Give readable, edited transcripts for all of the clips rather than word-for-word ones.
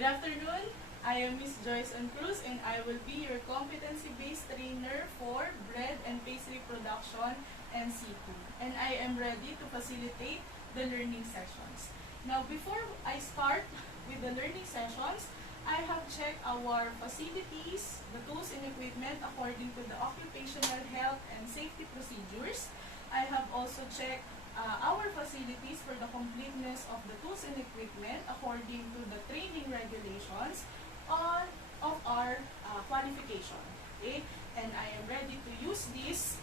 Good afternoon. I am Miss Joyce Cruz and I will be your competency-based trainer for bread and pastry production and seafood. And I am ready to facilitate the learning sessions. Now, before I start with the learning sessions, I have checked our facilities, the tools and equipment according to the occupational health and safety procedures. I have also checked our facilities for the completeness of the tools and equipment according to the training regulations of our qualification. Okay, and I am ready to use this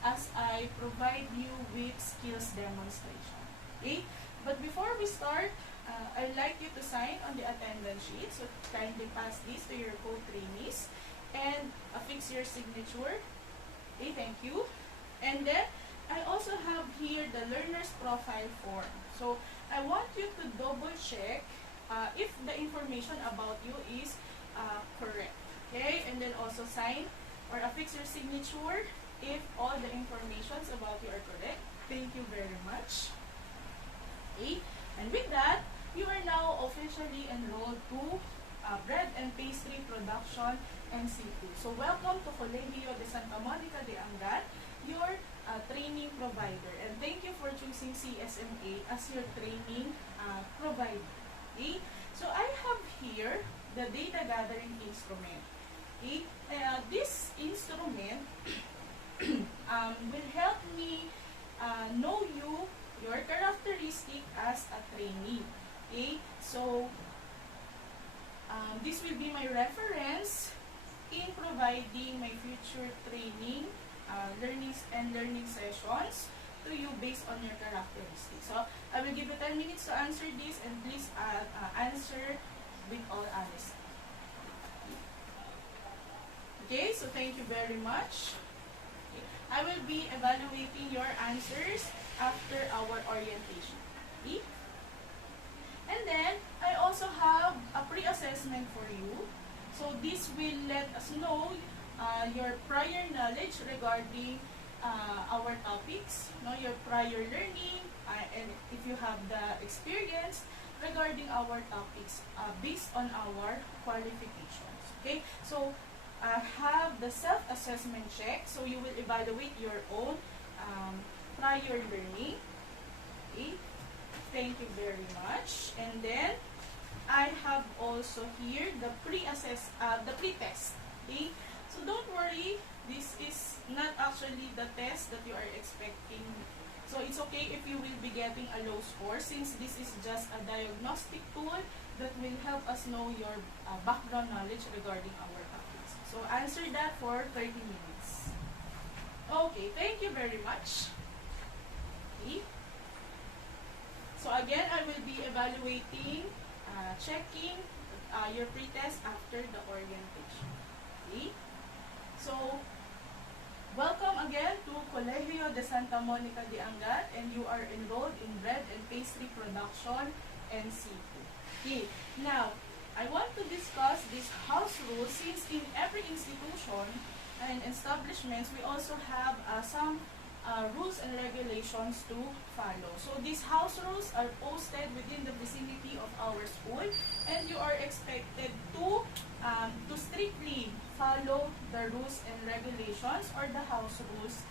as I provide you with skills demonstration. Okay, but before we start, I'd like you to sign on the attendance sheet. So kindly pass this to your co-trainees and affix your signature. Okay, thank you. And then I also have here the learner's profile form. So I want you to double check if the information about you is correct. Okay, and then also sign or affix your signature if all the informations about you are correct. Thank you very much. Okay, and with that, you are now officially enrolled to bread and pastry production and seafood. So welcome to Colegio de Santa Monica de Angat, your training provider. And thank you for choosing CSMA as your training provider. Okay? So I have here the data gathering instrument. Okay? This instrument will help me know you, your characteristic as a trainee. Okay? So this will be my reference in providing my future training learning sessions to you based on your characteristics. So I will give you 10 minutes to answer this, and please answer with all honesty. Okay, so thank you very much. Okay. I will be evaluating your answers after our orientation. Okay? And then I also have a pre-assessment for you. So this will let us know your prior knowledge regarding our topics, your prior learning, and if you have the experience regarding our topics based on our qualifications. Okay, so have the self-assessment check, so you will evaluate your own prior learning. Okay, thank you very much. And then I have also here the pre-test. Okay. So don't worry, this is not actually the test that you are expecting. So it's okay if you will be getting a low score, since this is just a diagnostic tool that will help us know your background knowledge regarding our topics. So answer that for 30 minutes. Okay, thank you very much. Okay. So again, I will be evaluating, checking your pretest after the orientation. Okay. So, welcome again to Colegio de Santa Monica de Angat, and you are enrolled in bread and pastry production and seafood. Okay, now, I want to discuss this house rules, since in every institution and establishments, we also have some rules and regulations to follow. So these house rules are posted within the vicinity of our school, and you are expected to strictly follow the rules and regulations or the house rules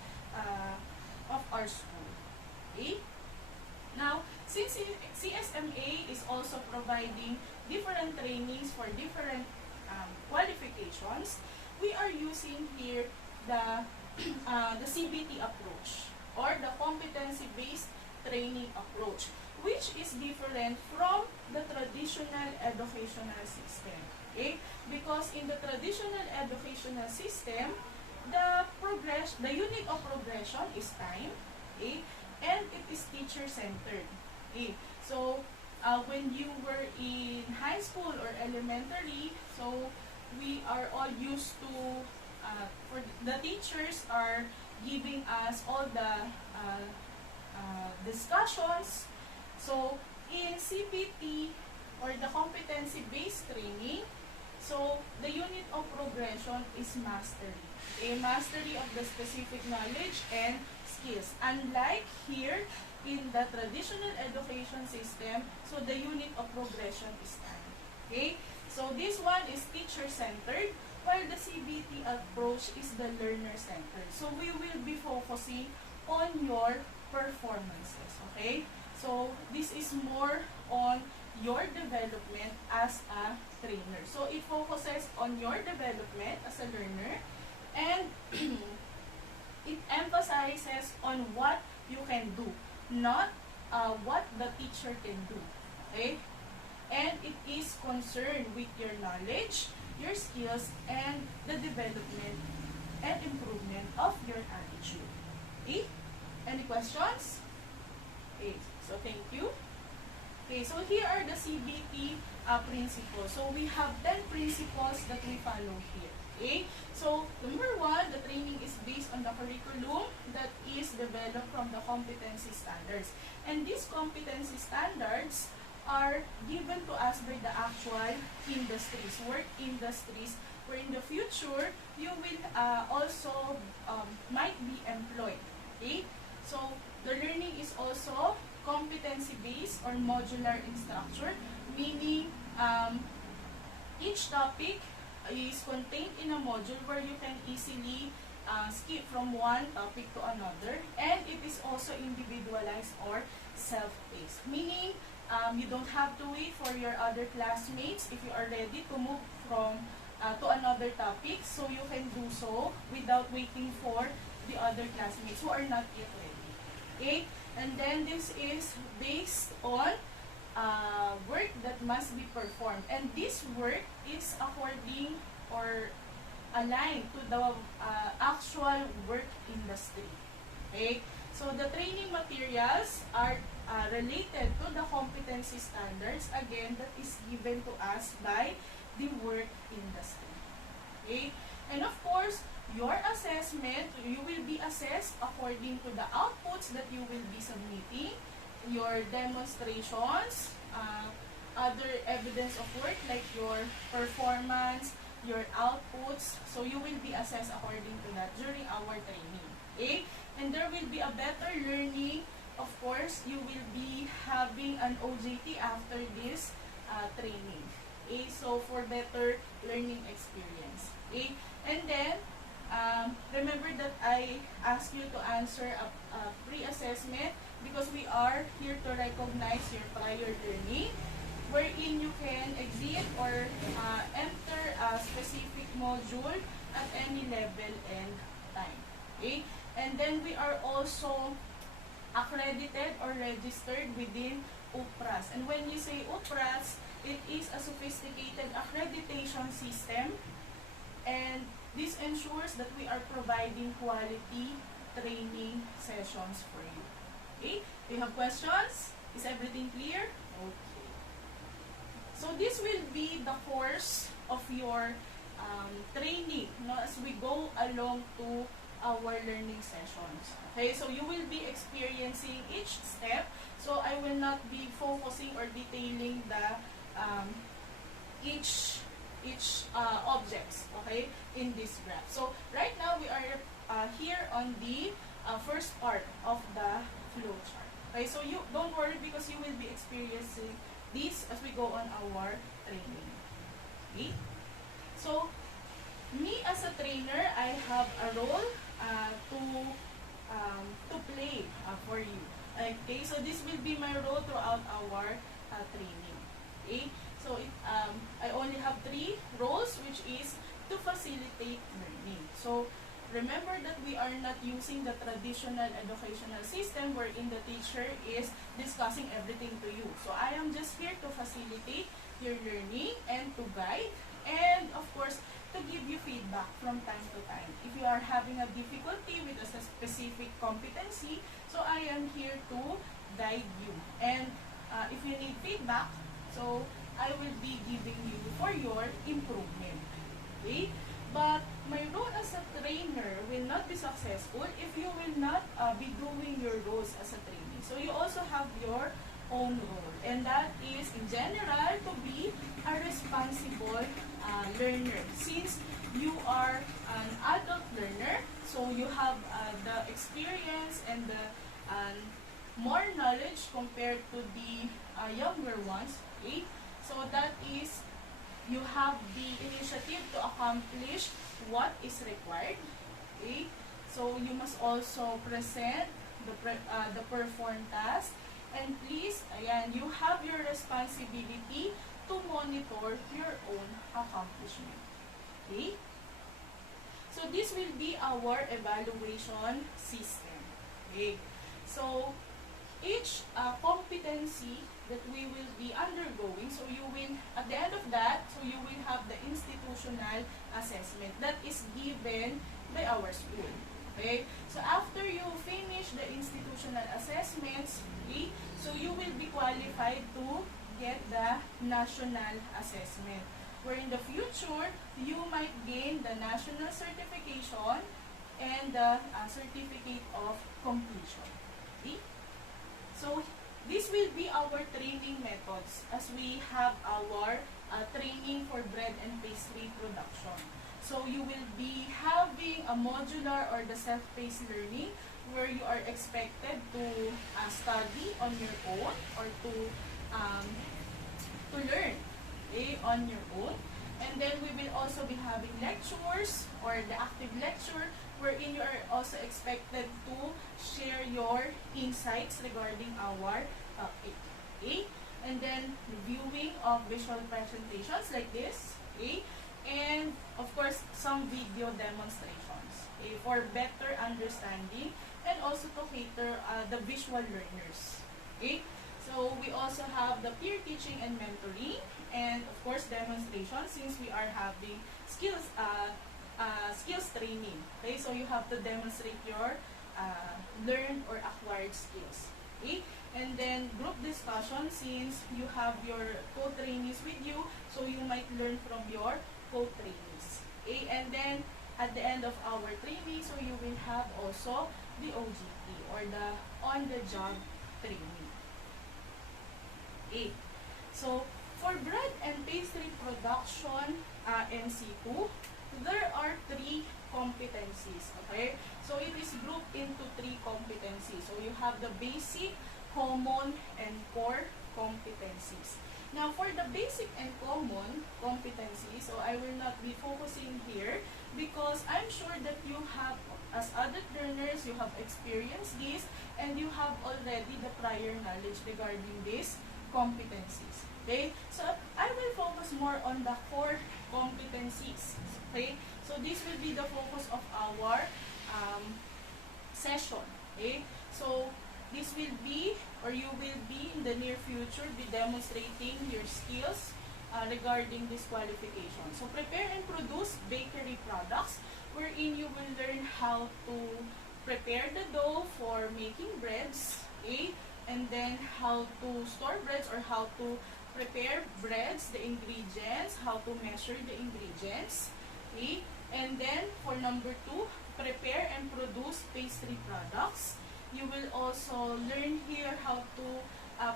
of our school. Okay? Now, since CSMA is also providing different trainings for different qualifications, we are using here the CBT approach, or the competency-based training approach, which is different from the traditional educational system. Okay? Because in the traditional educational system, the unit of progression is time, okay? And it is teacher-centered. Okay? So when you were in high school or elementary, so we are all used to for the teachers are giving us all the discussions. So in CPT, or the competency-based training, So, the unit of progression is mastery. A mastery of the specific knowledge and skills. Unlike here, in the traditional education system, so the unit of progression is time. Okay? So, this one is teacher-centered, while the CBT approach is the learner-centered. So, we will be focusing on your performances. Okay? So, this is more on your development as a trainer. So, it focuses on your development as a learner, and it emphasizes on what you can do, not what the teacher can do. Okay? And it is concerned with your knowledge, your skills, and the development and improvement of your attitude. Okay? Any questions? Okay, so thank you. Okay, so here are the CBT principles. So we have 10 principles that we follow here. Okay, so number 1, the training is based on the curriculum that is developed from the competency standards. And these competency standards are given to us by the actual industries, work industries, where in the future, you will also might be employed. Okay, so the learning is also competency-based or modular in structure, meaning each topic is contained in a module where you can easily skip from one topic to another, and it is also individualized or self-paced, meaning you don't have to wait for your other classmates if you are ready to move from to another topic, so you can do so without waiting for the other classmates who are not yet ready. Okay? And then this is based on work that must be performed. And this work is according or aligned to the actual work industry. Okay? So the training materials are related to the competency standards, again, that is given to us by the work industry. Okay? And of course, your assessment, you will be assessed according to the outputs that you will be submitting, your demonstrations, other evidence of work like your performance, your outputs. So you will be assessed according to that during our training. Okay? And there will be a better learning. Of course, you will be having an OJT after this training. Okay? So for better learning experience. Okay? And then, remember that I asked you to answer a pre-assessment because we are here to recognize your prior learning, wherein you can exit or enter a specific module at any level and time. Okay? And then we are also accredited or registered within UPRAS. And when you say UPRAS, it is a sophisticated accreditation system, and this ensures that we are providing quality training sessions for you. Okay? Do you have questions? Is everything clear? Okay. So this will be the course of your training, as we go along to our learning sessions. Okay? So you will be experiencing each step. So I will not be focusing or detailing the each objects, okay, in this graph. So right now we are here on the first part of the flow chart. Okay, so you don't worry because you will be experiencing this as we go on our training. Okay, so me as a trainer, I have a role to play for you. Okay, so this will be my role throughout our training. Okay. So I only have 3 roles, which is to facilitate learning. So remember that we are not using the traditional educational system wherein the teacher is discussing everything to you. So I am just here to facilitate your learning and to guide, and of course to give you feedback from time to time. If you are having a difficulty with a specific competency, so I am here to guide you. And if you need feedback, so I will be giving you for your improvement. Okay? But my role as a trainer will not be successful if you will not be doing your roles as a trainee. So you also have your own role. And that is, in general, to be a responsible learner. Since you are an adult learner, so you have the experience and the more knowledge compared to the younger ones. Okay? So that is, you have the initiative to accomplish what is required. Okay? So you must also present the performed task. And please, ayan, you have your responsibility to monitor your own accomplishment. Okay? So this will be our evaluation system. Okay? So each competency that we will be undergoing, so you will, at the end of that, so you will have the institutional assessment that is given by our school. Okay? So after you finish the institutional assessments, okay, so you will be qualified to get the national assessment, where in the future, you might gain the national certification and the certificate of completion. Okay? So this will be our training methods as we have our training for bread and pastry production. So you will be having a modular or the self-paced learning where you are expected to study on your own or to learn, okay, on your own. And then we will also be having lectures or the active lecture wherein you are also expected to share your insights regarding our topic. Okay? And then viewing of visual presentations like this. Okay? And of course, some video demonstrations. Okay? For better understanding and also to cater the visual learners. Okay? So we also have the peer teaching and mentoring, and of course demonstration since we are having skills training. Okay, so you have to demonstrate your learned or acquired skills. Okay, and then group discussion since you have your co-trainees with you, so you might learn from your co-trainees. Okay, and then at the end of our training, so you will have also the OJT or the on-the-job training. Okay. So, for bread and pastry production MC2, there are 3 competencies. Okay? So, it is grouped into 3 competencies. So, you have the basic, common, and core competencies. Now, for the basic and common competencies, so I will not be focusing here because I'm sure that you have, as adult learners, you have experienced this and you have already the prior knowledge regarding this competencies. Okay? So, I will focus more on the core competencies. Okay? So, this will be the focus of our session. Okay? So, this will be, or you will be in the near future, be demonstrating your skills regarding this qualification. So, prepare and produce bakery products wherein you will learn how to prepare the dough for making breads. Okay? And then how to store breads or how to prepare breads, the ingredients, how to measure the ingredients. Okay? And then for number 2, prepare and produce pastry products. You will also learn here how to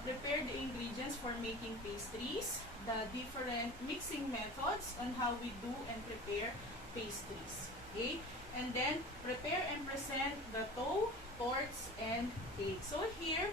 prepare the ingredients for making pastries, the different mixing methods on how we do and prepare pastries. Okay? And then prepare and present the dough, torts, and cakes. So here,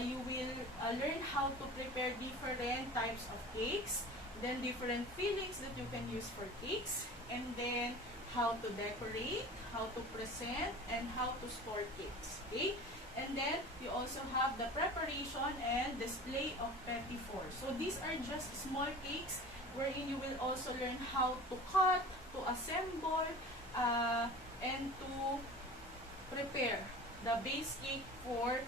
you will learn how to prepare different types of cakes, then different fillings that you can use for cakes, and then how to decorate, how to present, and how to store cakes. Okay? And then you also have the preparation and display of petit fours. So these are just small cakes wherein you will also learn how to cut, to assemble, and to prepare the base cake for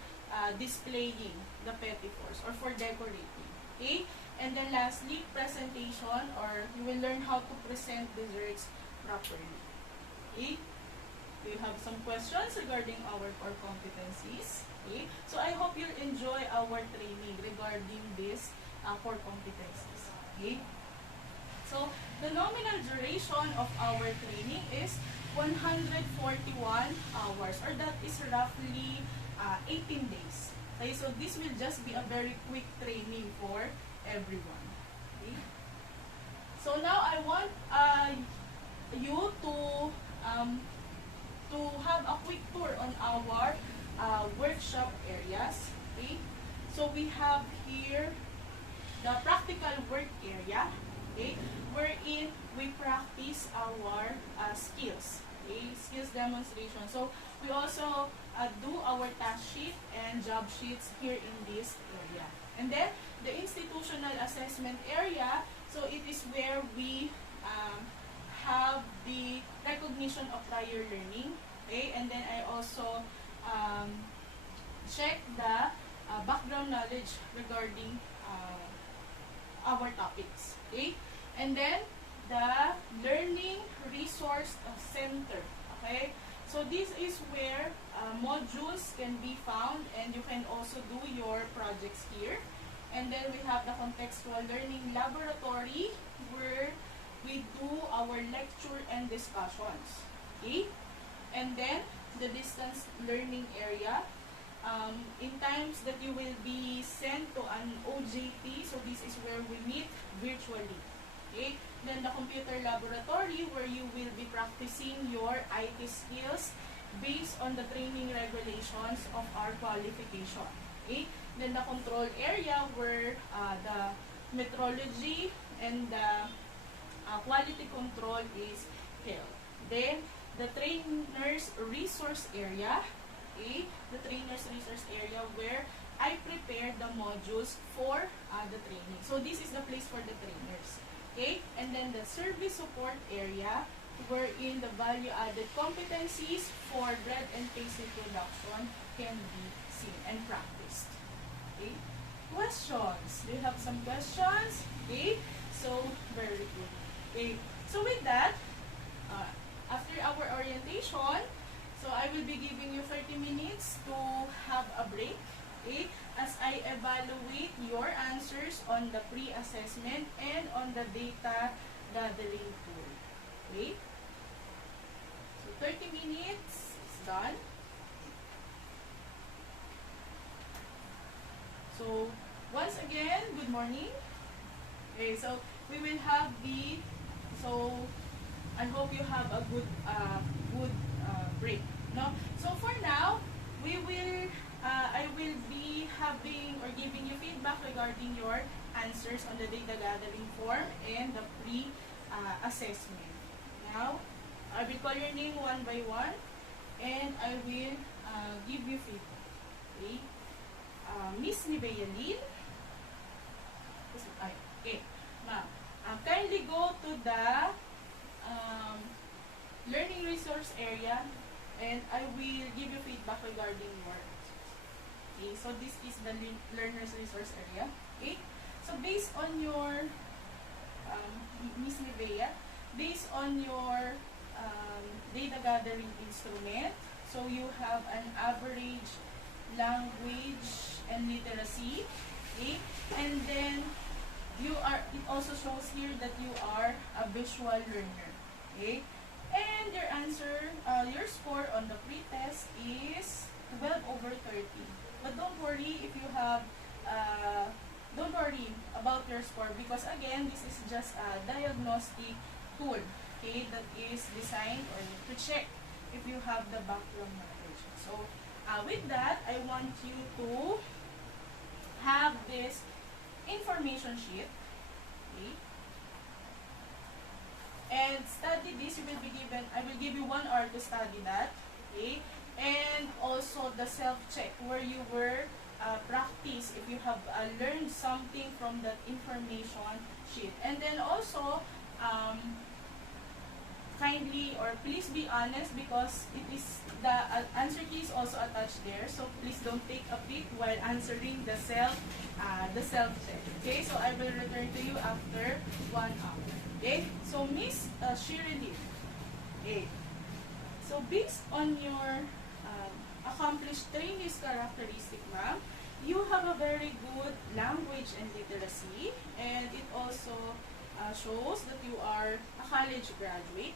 displaying the petit fours or for decorating. Okay? And then lastly, presentation, or you will learn how to present desserts properly. Okay? Do you have some questions regarding our core competencies? Okay? So I hope you'll enjoy our training regarding this core competencies. Okay? So the nominal duration of our training is 141 hours, or that is roughly 18 days. Okay, so this will just be a very quick training for everyone. Okay? So now I want you to have a quick tour on our workshop areas. Okay, so we have here the practical work area, okay, wherein we practice our skills, okay, skills demonstration. So we also do our task sheet and job sheets here in this area. And then the institutional assessment area, so it is where we have the recognition of prior learning, okay, and then I also check the background knowledge regarding our topics, okay? And then the learning resource center, okay? So this is where modules can be found, and you can also do your projects here. And then we have the contextual learning laboratory, where we do our lecture and discussions, okay? And then the distance learning area, in times that you will be sent to an OJT, so this is where we meet virtually. Okay? Then the computer laboratory, where you will be practicing your IT skills based on the training regulations of our qualification. Okay? Then the control area, where the metrology and the quality control is held. Then the trainer's resource area, okay, the trainer's resource area, where I prepare the modules for the training. So this is the place for the trainers. Okay, and then the service support area, wherein the value-added competencies for bread and pastry production can be seen and practiced. Okay, questions? Do you have some questions? Okay, so very good. Okay, so with that, after our orientation, so I will be giving you 30 minutes to have a break, okay, as I evaluate your answers on the pre-assessment and on the data gathering tool. Okay? So 30 minutes is done. So once again, good morning. Okay, so we will have so I hope you have a good break. No? So for now, I will be having or giving you feedback regarding your answers on the data gathering form and the pre-assessment. Now, I will call your name one by one, and I will give you feedback. Okay? Miss Nivea Lynn. Okay. Ma'am, kindly go to the learning resource area, and I will give you feedback regarding your. Okay, so this is the learner's resource area. Okay, so based on your Miss Nivea, based on your data gathering instrument, so you have an average language and literacy. Okay, and then it also shows here that you are a visual learner. Okay, and your answer, your score on the pre-test is 12 over 30. But don't worry if you have, don't worry about your score, because again, this is just a diagnostic tool, okay, that is designed or to check if you have the background knowledge. So, with that, I want you to have this information sheet, okay, and study this. You will be given, I will give you 1 hour to study that, okay, and also the self-check, where you were practice if you have learned something from that information sheet. And then also, kindly or please be honest, because it is the answer key is also attached there, so please don't take a peek while answering the self-check. Okay, so I will return to you after 1 hour. Okay, so Miss Shirley, okay, so based on your accomplished trainees characteristic, ma'am, you have a very good language and literacy, and it also shows that you are a college graduate.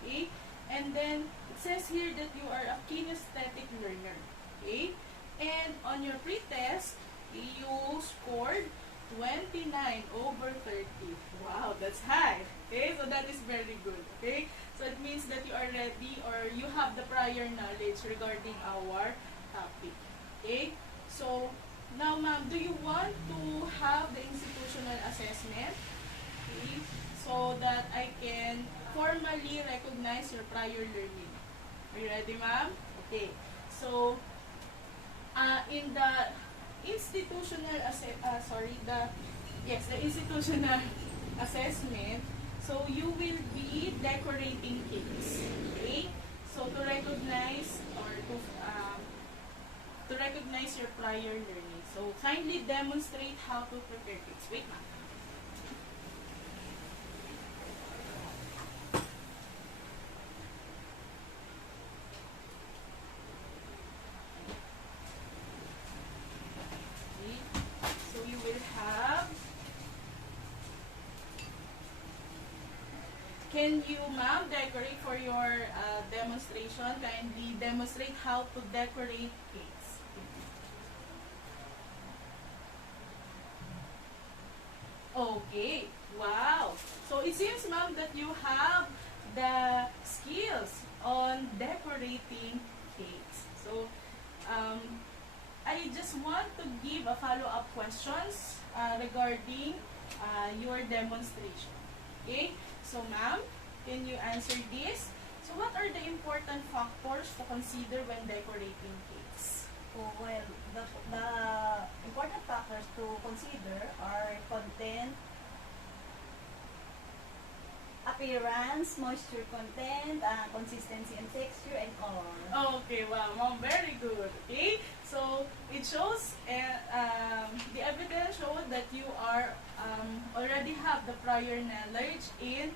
Okay, and then it says here that you are a kinesthetic learner. Okay, and on your pre-test, you scored 20 29 over 30. Wow, that's high. Okay, so that is very good. Okay, so it means that you are ready or you have the prior knowledge regarding our topic. Okay, so now ma'am, do you want to have the institutional assessment? Okay, so that I can formally recognize your prior learning. Are you ready, ma'am? Okay, so in the institutional the institutional assessment, so you will be decorating cakes. Okay, so to recognize or to recognize your prior learning, so kindly demonstrate how to prepare cakes. Wait, ma'am. So you will have. Can you, ma'am, decorate for your demonstration? Kindly demonstrate how to decorate cakes. Okay. Wow. So it seems, ma'am, that you have the skills on decorating cakes. So I just want to give a follow-up questions regarding your demonstration. Okay? So, ma'am, can you answer this? So, what are the important factors to consider when decorating cakes? Oh, well, the important factors to consider are content, appearance, moisture content, consistency and texture, and color. Okay, wow, ma'am, very good. Okay, so it shows, the evidence showed that you are already have the prior knowledge in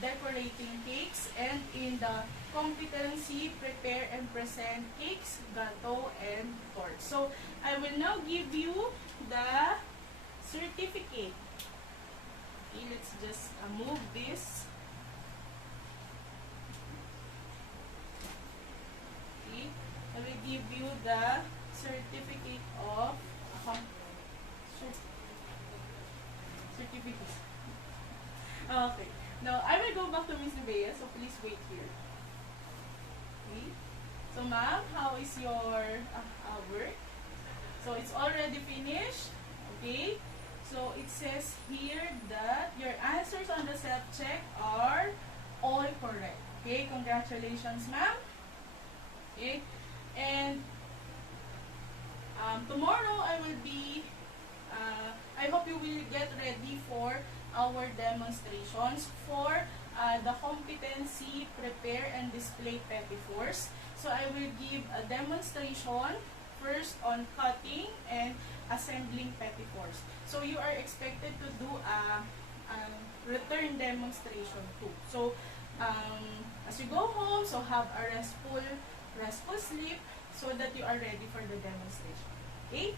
decorating cakes and in the competency, prepare and present cakes, gato, and torte. So I will now give you the certificate. Okay, let's just move this. Okay, I will give you the certificate of certificate. Okay. Now I will go back to Miss Nevaeh, so please wait here. Okay. So ma'am, how is your work? So it's already finished. Okay. So it says here that your answers on the self-check are all correct. Okay, congratulations, ma'am. Okay, and tomorrow I will be, I hope you will get ready for our demonstrations for the competency, prepare and display petty force. So I will give a demonstration first on cutting and assembling petty force. So you are expected to do a return demonstration too. So as you go home, so have a restful sleep so that you are ready for the demonstration. Okay?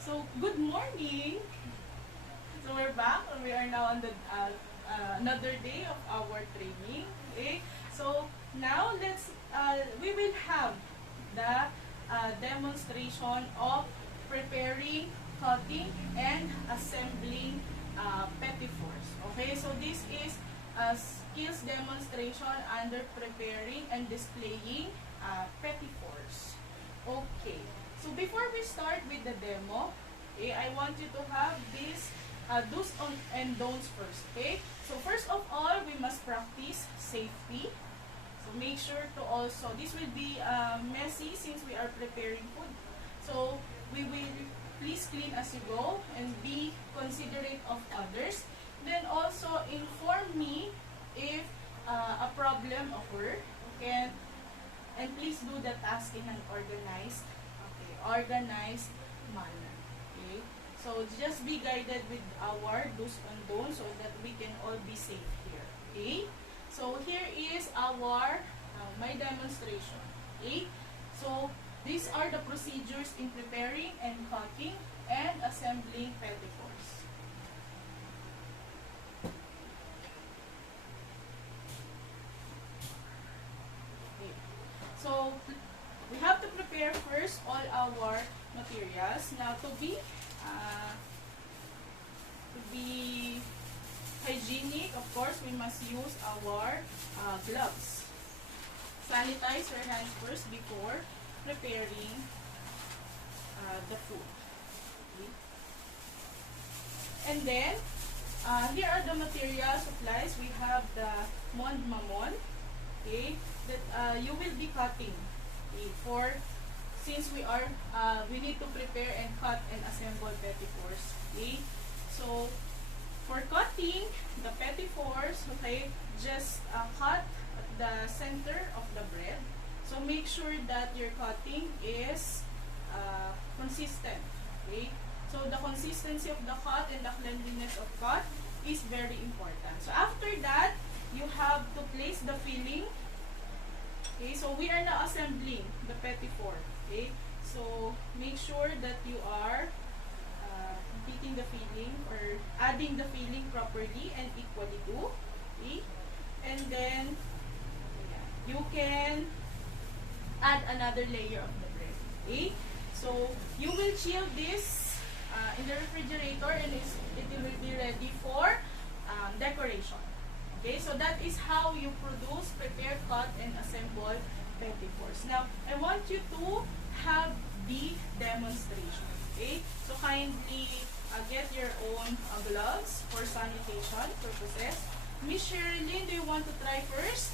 So good morning. So we're back and we are now on the another day of our training. Okay? So now we will have the demonstration of preparing, cutting, and assembling petty force. Okay, so this is a skills demonstration under preparing and displaying petty force. Okay, so before we start with the demo, okay, I want you to have this do's and don'ts first. Okay, so first of all, we must practice safety. So make sure to also, this will be messy since we are preparing food. So we will please clean as you go and be considerate of others. Then also inform me if a problem occur. Okay, and please do the task in an organized manner. Okay, so just be guided with our do's and don'ts so that we can all be safe here. Okay. So here is our my demonstration. Okay, so these are the procedures in preparing and cutting and assembling petty force. Okay, so we have to prepare prepare first all our materials. Now, to be hygienic, of course, we must use our gloves. Sanitize your hands first before preparing the food. Okay. And then, here are the material supplies. We have the mond mamon, okay, that you will be cutting. Okay, since we need to prepare and cut and assemble petit fours. Okay, so for cutting the petit fours, okay, just cut at the center of the bread. So make sure that your cutting is consistent. Okay, so the consistency of the cut and the cleanliness of cut is very important. So after that, you have to place the filling. Okay, so we are now assembling the petit four. Okay, so make sure that you are completing the filling or adding the filling properly and equally too. Okay, and then you can add another layer of the bread. Okay, so you will chill this in the refrigerator and it will be ready for decoration. Okay, so that is how you produce, prepare, cut, and assemble petit fours. Now, I want you to have the demonstration. Okay, so kindly get your own gloves for sanitation purposes. Miss Sherilyn, do you want to try first?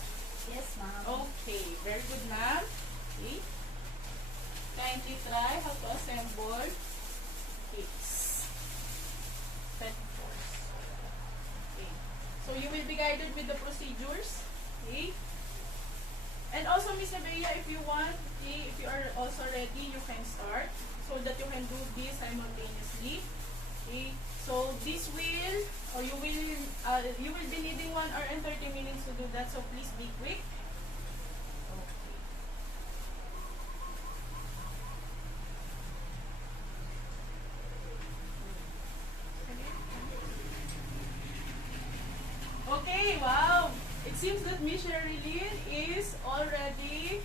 Yes, ma'am. Okay, very good, ma'am. Okay, kindly try how to assemble cakes. Petit fours. Okay, so you will be guided with the procedures. Okay, and also Miss Nebeya, if you want, okay, if you are also ready, you can start so that you can do this simultaneously. Okay, so this will, or you will be needing 1 hour and 30 minutes to do that. So please be quick. Okay, wow. It seems that Miss Sherilyn is already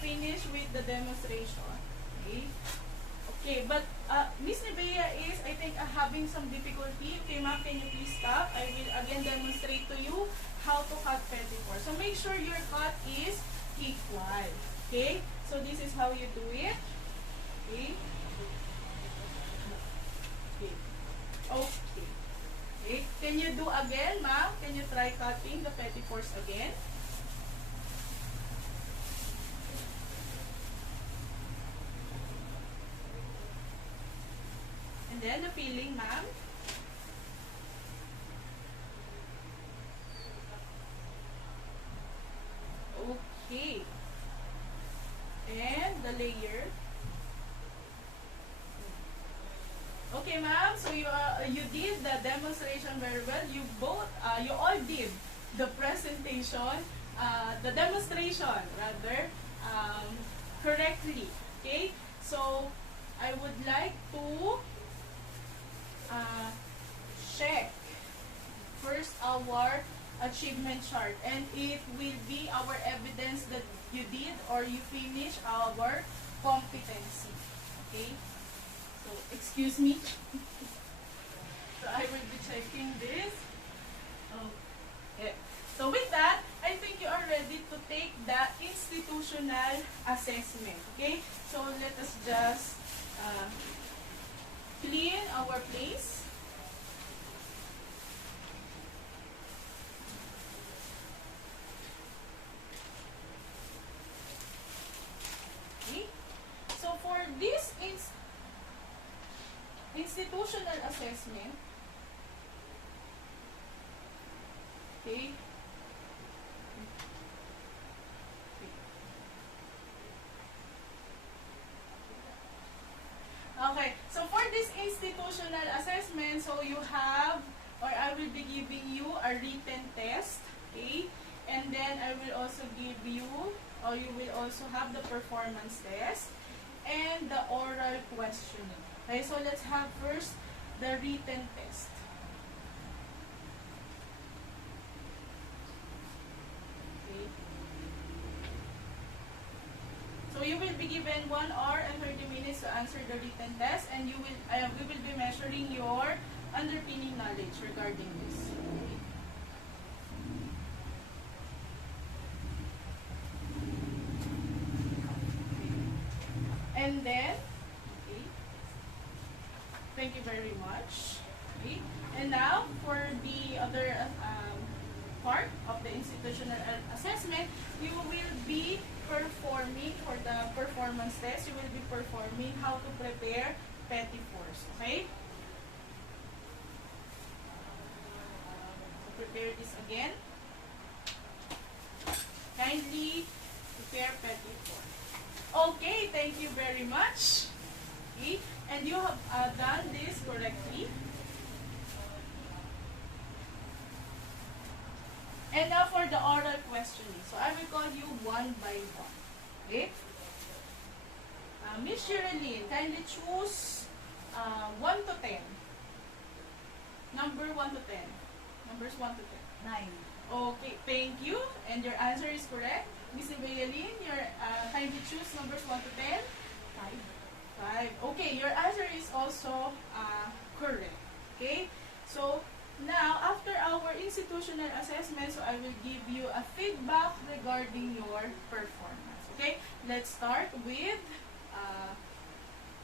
finished with the demonstration. Okay. Okay, but Miss Nebeya is, I think, having some difficulty. Okay, ma'am, can you please stop? I will again demonstrate to you how to cut petit four. So make sure your cut is equal. Okay, so this is how you do it. Okay. Okay. Okay. Okay. Can you do again, ma'am? Can you try cutting the petit fours again? And then the filling, ma'am. Okay. And the layer. Okay, ma'am. So you did the demonstration very well. You all did the presentation, the demonstration rather, correctly. Okay. So I would like to check first our achievement chart, and it will be our evidence that you did or you finished our competency. Okay. So, excuse me. So, I will be checking this. Okay. So, with that, I think you are ready to take the institutional assessment. Okay? So, let us just clean our place. Okay? So, for this institutional assessment, okay, okay, so for this institutional assessment, so you have, or I will be giving you a written test, okay, and then I will also give you, or you will also have the performance test and the oral questioning. Okay, so let's have first the written test. Okay. So you will be given 1 hour and 30 minutes to answer the written test, and we will be measuring your underpinning knowledge regarding this. Okay. And then, okay, thank you very much. Okay. And now, for the other part of the institutional assessment, you will be performing, for the performance test, you will be performing how to prepare Petit force. Okay? Prepare this again. Kindly prepare Petit force. Okay, thank you very much. Okay, and you have done this correctly. And now for the oral questioning. So I will call you one by one. Okay? Miss Sherilyn, kindly choose 1 to 10. Number 1 to 10. Numbers 1 to 10. 9. Okay, thank you. And your answer is correct. Miss Evaline, your kindly choose numbers 1 to 10. 5. Okay, your answer is also correct. Okay? So, now, after our institutional assessment, so I will give you a feedback regarding your performance. Okay? Let's start with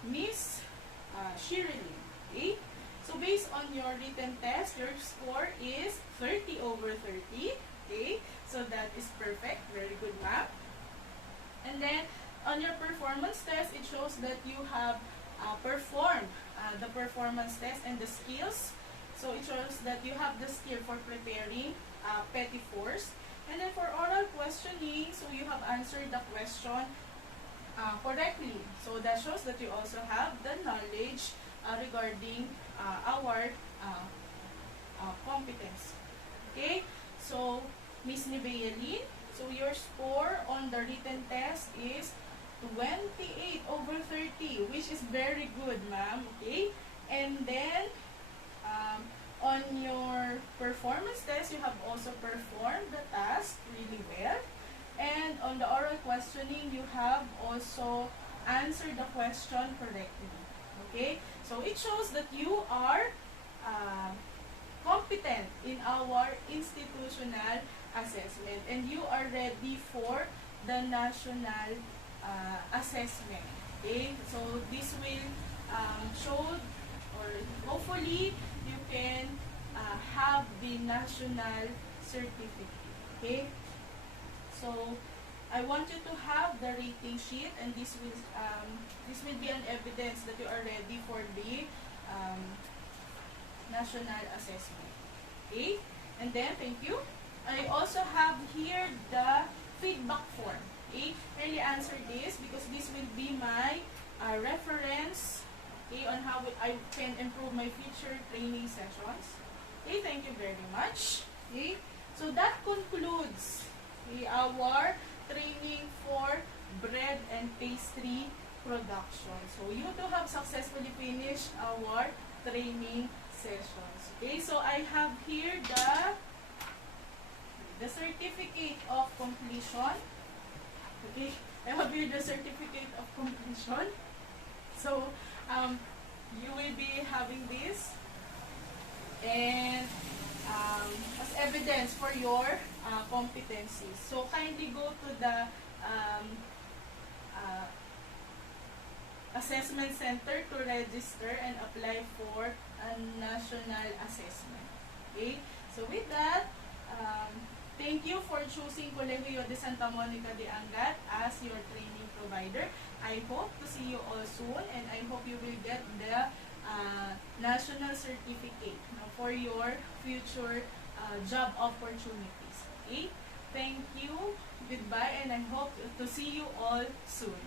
Miss Sherilyn. Okay? So, based on your written test, your score is 30 over 30. Okay? So, that is perfect. Very good, ma'am. And then, on your performance test, it shows that you have performed the performance test and the skills. So, it shows that you have the skill for preparing Petit force. And then, for oral questioning, so you have answered the question correctly. So, that shows that you also have the knowledge regarding our competence. Okay? So, Miss Nevayaline, so your score on the written test is 28 over 30, which is very good, ma'am. Okay? And then, on your performance test, you have also performed the task really well. And on the oral questioning, you have also answered the question correctly. Okay? So, it shows that you are competent in our institutional assessment. And you are ready for the national assessment. Okay? So, this will show, or hopefully, you can have the national certificate. Okay? So, I want you to have the rating sheet, and this will be an evidence that you are ready for the national assessment. Okay? And then, thank you. I also have here the feedback form. Okay? Kindly answer this because this will be my reference, okay, on how I can improve my future training sessions. Okay, thank you very much. Okay, so that concludes, okay, our training for bread and pastry production. So you two have successfully finished our training sessions. Okay, so I have here the certificate of completion. Okay, I have here the certificate of completion. So, you will be having this and as evidence for your competencies. So, kindly go to the assessment center to register and apply for a national assessment. Okay? So, with that, thank you for choosing Colegio de Santa Monica de Angat as your training provider. I hope to see you all soon, and I hope you will get the national certificate for your future job opportunities. Okay? Thank you. Goodbye, and I hope to see you all soon.